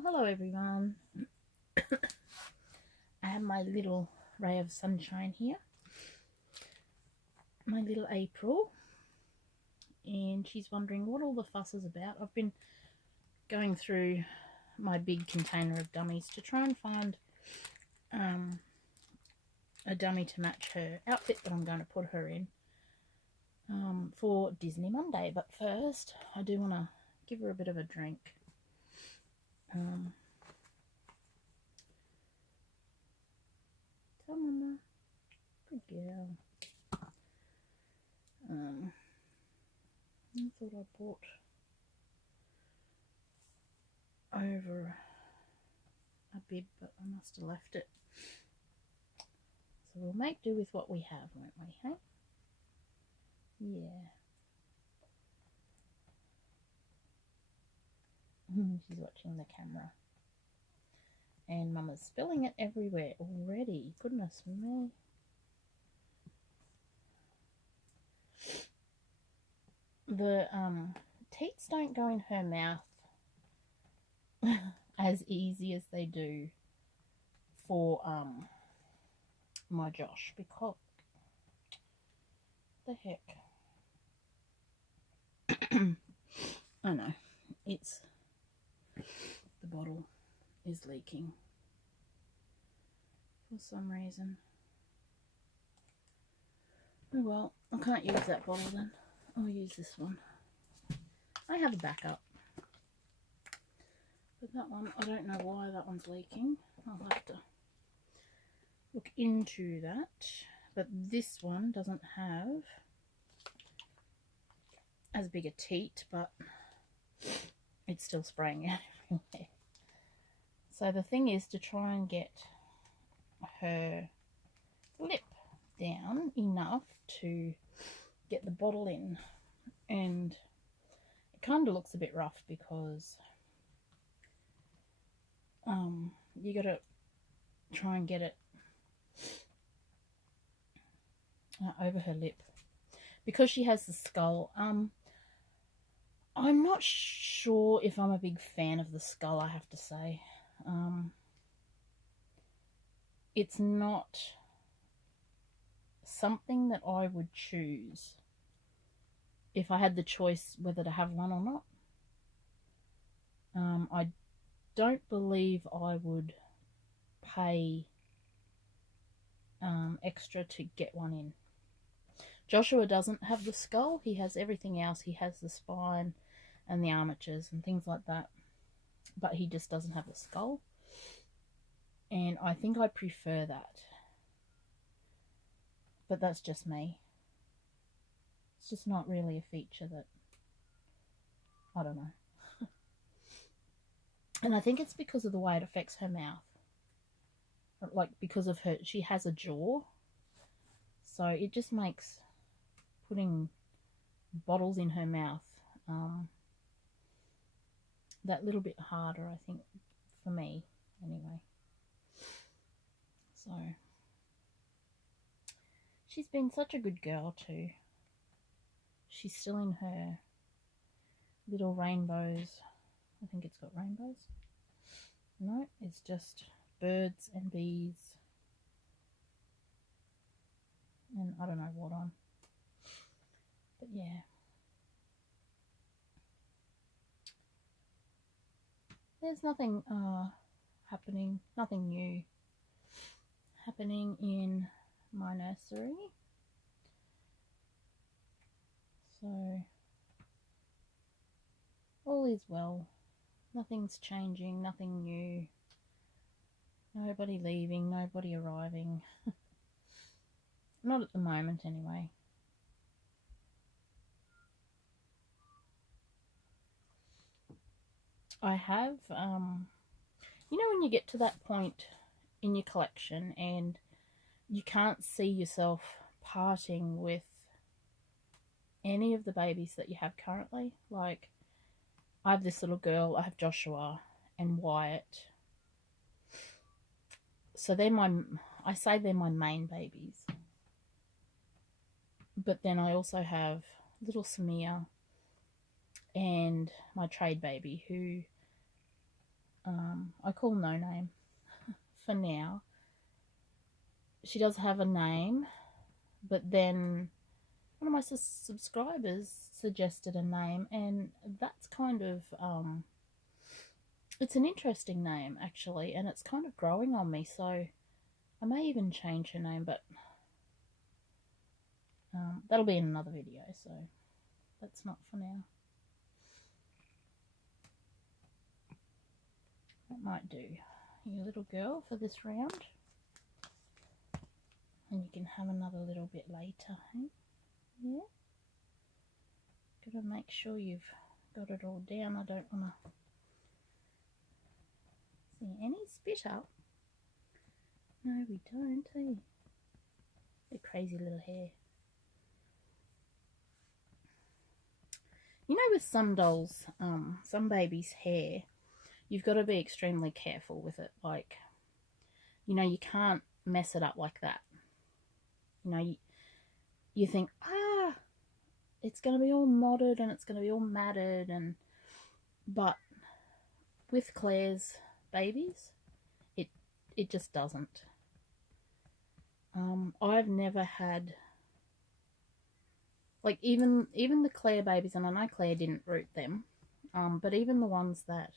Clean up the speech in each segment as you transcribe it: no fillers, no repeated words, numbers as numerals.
Oh, hello everyone. I have my little ray of sunshine here, my little April, and she's wondering what all the fuss is about. I've been going through my big container of dummies to try and find a dummy to match her outfit that I'm going to put her in for Disney Monday. But first, I do want to give her a bit of a drink. Tell Mama. Good girl. I thought I bought over a bib, but I must have left it. So we'll make do with what we have, won't we, hey? Yeah. She's watching the camera. And Mama's spilling it everywhere already. Goodness me. The teats don't go in her mouth as easy as they do for my Josh, because the heck. I know, it's the bottle is leaking for some reason. Oh well, I can't use that bottle then. I'll use this one. I have a backup. But that one, I don't know why that one's leaking. I'll have to look into that. But this one doesn't have as big a teat, but it's still spraying out everywhere. So the thing is to try and get her lip down enough to get the bottle in, and it kind of looks a bit rough because you got to try and get it over her lip because she has the skull. I'm not sure if I'm a big fan of the skull, I have to say. It's not something that I would choose if I had the choice whether to have one or not. I don't believe I would pay extra to get one in. Joshua doesn't have the skull. He has everything else. He has the spine and the armatures and things like that, but he just doesn't have the skull, and I think I prefer that. But that's just me. It's just not really a feature that, I don't know. And I think it's because of the way it affects her mouth. Like, because of her, she has a jaw. So it just makes putting bottles in her mouth that little bit harder, I think, for me, anyway. So, she's been such a good girl too. She's still in her little rainbows. I think it's got rainbows. No, it's just birds and bees. And I don't know what on. But yeah. There's nothing happening, nothing new happening in my nursery. So all is well. Nothing's changing, nothing new. Nobody leaving, nobody arriving. Not at the moment, anyway. I have, you know, when you get to that point in your collection and you can't see yourself parting with any of the babies that you have currently. Like, I have this little girl, I have Joshua and Wyatt. So they're I say they're my main babies. But then I also have little Samir and my trade baby, who call No Name for now. She does have a name, but then one of my subscribers suggested a name, and that's kind of, it's an interesting name actually, and it's kind of growing on me, so I may even change her name, but that'll be in another video, so that's not for now. That might do, you little girl, for this round. And you can have another little bit later, hey? Yeah? Gotta make sure you've got it all down. I don't want to see any spit up. No, we don't, eh? The crazy little hair. You know, with some dolls, some babies' hair, you've got to be extremely careful with it. Like, you know, you can't mess it up like that. You know, you think, it's going to be all knotted and it's going to be all matted, but with Claire's babies, it just doesn't. I've never had, like, even the Claire babies, and I know Claire didn't root them, but even the ones that,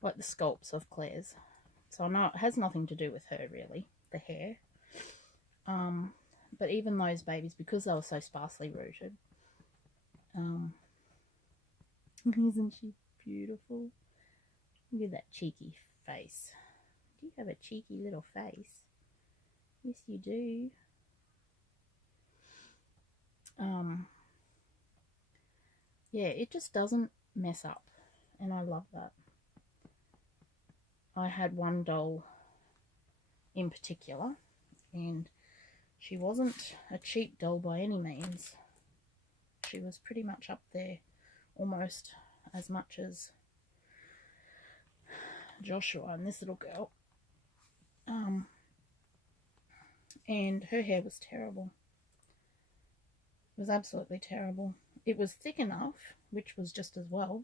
like the sculpts of Claire's, so I know it has nothing to do with her really, the hair. But even those babies, because they were so sparsely rooted, isn't she beautiful? Look at that cheeky face. Do you have a cheeky little face? Yes, you do. Yeah, it just doesn't mess up, and I love that. I had one doll in particular, and she wasn't a cheap doll by any means. She was pretty much up there, almost as much as Joshua and this little girl. And her hair was terrible. It was absolutely terrible. It was thick enough, which was just as well,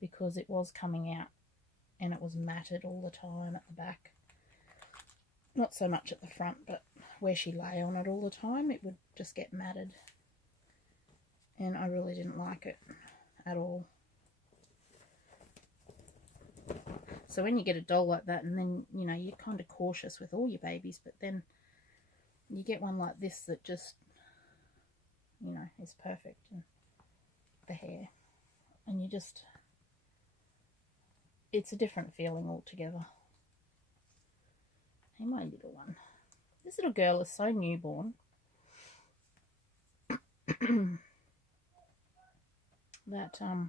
because it was coming out and it was matted all the time at the back. Not so much at the front, but where she lay on it all the time, it would just get matted. And I really didn't like it at all. So when you get a doll like that, and then, you know, you're kind of cautious with all your babies, but then you get one like this that just, you know, is perfect, and the hair, and you just, it's a different feeling altogether. Hey, my little one. This little girl is so newborn. That, I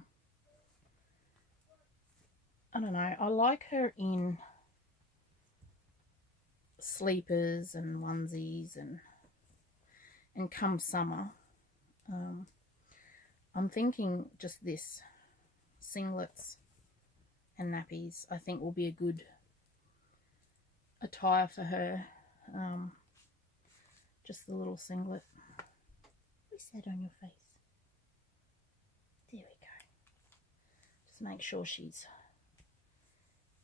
don't know, I like her in sleepers and onesies, and come summer, I'm thinking just this, singlets and nappies, I think will be a good attire for her. Just the little singlet. What's that on your face? There we go. Just make sure she's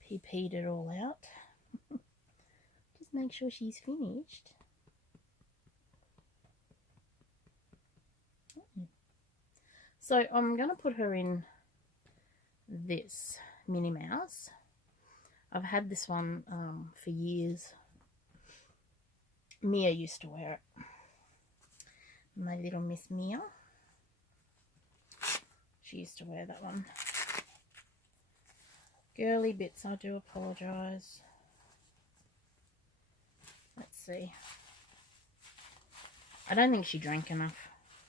PP'd it all out. Just make sure she's finished. So I'm going to put her in this Minnie Mouse. I've had this one for years. Mia used to wear it. My little Miss Mia. She used to wear that one. Girly bits, I do apologise. Let's see. I don't think she drank enough,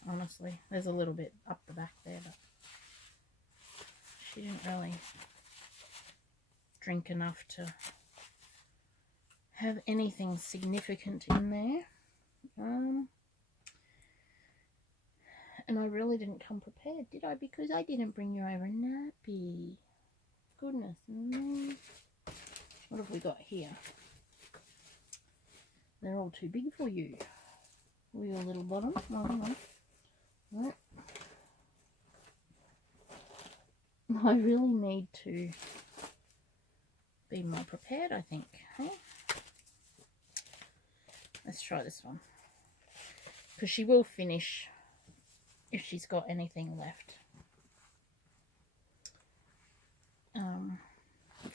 honestly. There's a little bit up the back there, but she didn't really drink enough to have anything significant in there. And I really didn't come prepared, did I? Because I didn't bring you over a nappy. Goodness me. What have we got here? They're all too big for you. Your little bottom. Oh, hang on. Right. I really need to be more prepared, I think. Hey? Let's try this one. Because she will finish if she's got anything left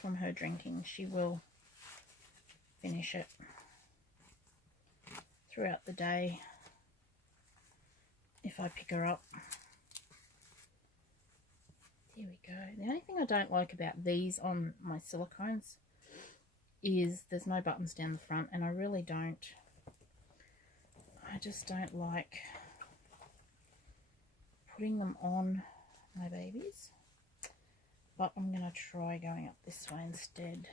from her drinking. She will finish it throughout the day if I pick her up. There we go. The only thing I don't like about these on my silicones is there's no buttons down the front, and I really don't. I just don't like putting them on my babies. But I'm going to try going up this way instead.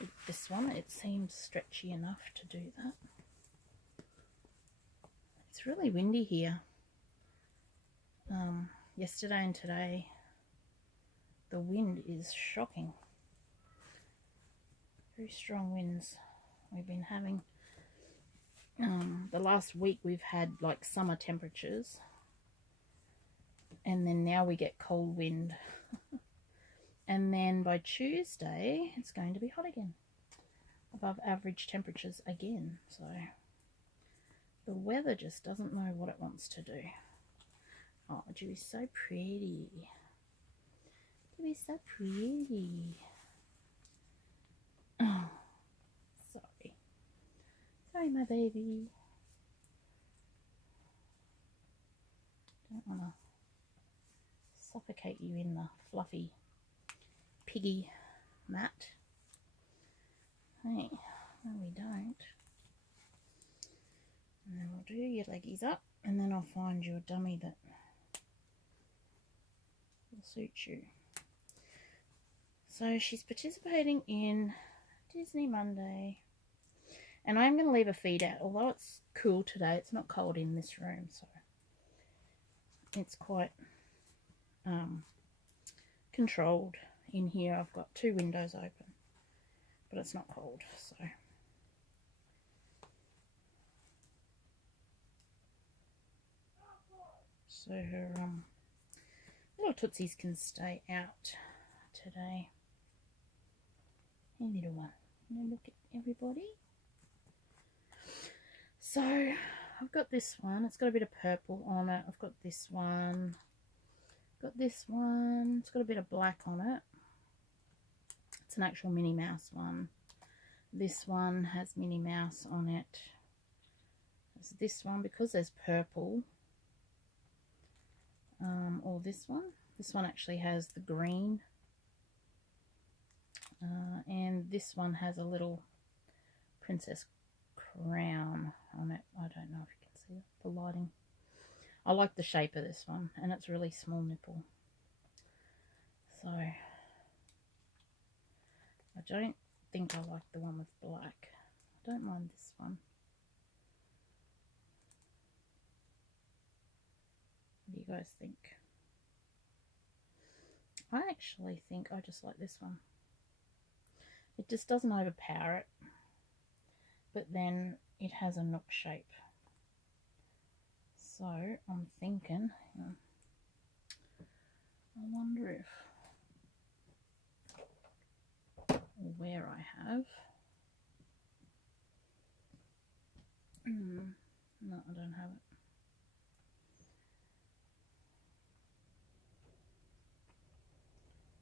With this one, it seems stretchy enough to do that. It's really windy here. Yesterday and today, the wind is shocking. Very strong winds we've been having. The last week we've had like summer temperatures, and then now we get cold wind. And then by Tuesday it's going to be hot again, above average temperatures again. So the weather just doesn't know what it wants to do. Oh, Dewey's so pretty. Dewey's so pretty. Oh, sorry. Sorry, my baby. Don't want to suffocate you in the fluffy piggy mat. Hey, no we don't. And then we'll do your leggies up, and then I'll find you a dummy that will suit you. So she's participating in Disney Monday, and I'm going to leave a feed out. Although it's cool today, it's not cold in this room, so it's quite controlled in here. I've got 2 windows open, but it's not cold, so her little tootsies can stay out today. Hey, little one, now look at everybody. So I've got this one. It's got a bit of purple on it. I've got this one. Got this one. It's got a bit of black on it. It's an actual Minnie Mouse one. This one has Minnie Mouse on it. There's this one, because there's purple. Or this one. This one actually has the green. And this one has a little princess crown on it. I don't know if you can see it, the lighting. I like the shape of this one, and it's really small nipple. So I don't think I like the one with black. I don't mind this one. What do you guys think? I actually think I just like this one. It just doesn't overpower it, but then it has a nook shape. So I'm thinking, I wonder if, or where I have, no, I don't have it.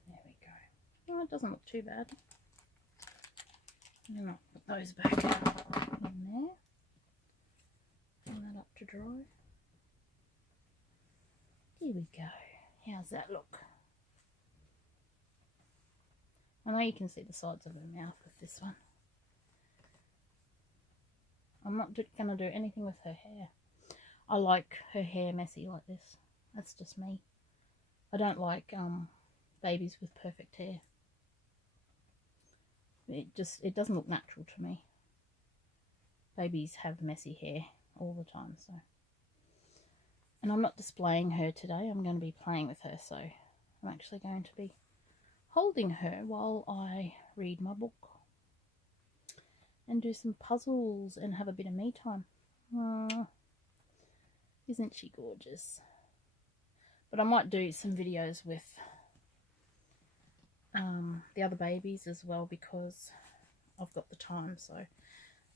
There we go. Oh, it doesn't look too bad. I'm going to put those back in there. Bring that up to dry. Here we go. How's that look? I know you can see the sides of her mouth with this one. I'm not going to do anything with her hair. I like her hair messy like this. That's just me. I don't like babies with perfect hair. It doesn't look natural to me. Babies have messy hair all the time, so. And I'm not displaying her today. I'm going to be playing with her, so I'm actually going to be holding her while I read my book and do some puzzles and have a bit of me time. Isn't she gorgeous? But I might do some videos with the the other babies as well because I've got the time. So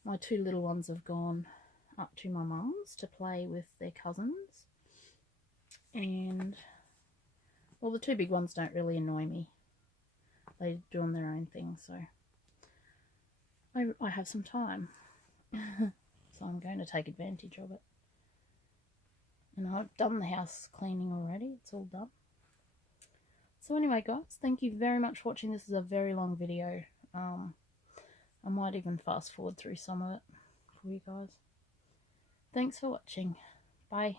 my 2 little ones have gone up to my mum's to play with their cousins, and well, the 2 big ones don't really annoy me. They're doing their own thing, so I have some time. So I'm going to take advantage of it. And I've done the house cleaning already. It's all done. So anyway, guys, thank you very much for watching. This is a very long video. I might even fast forward through some of it for you guys. Thanks for watching. Bye.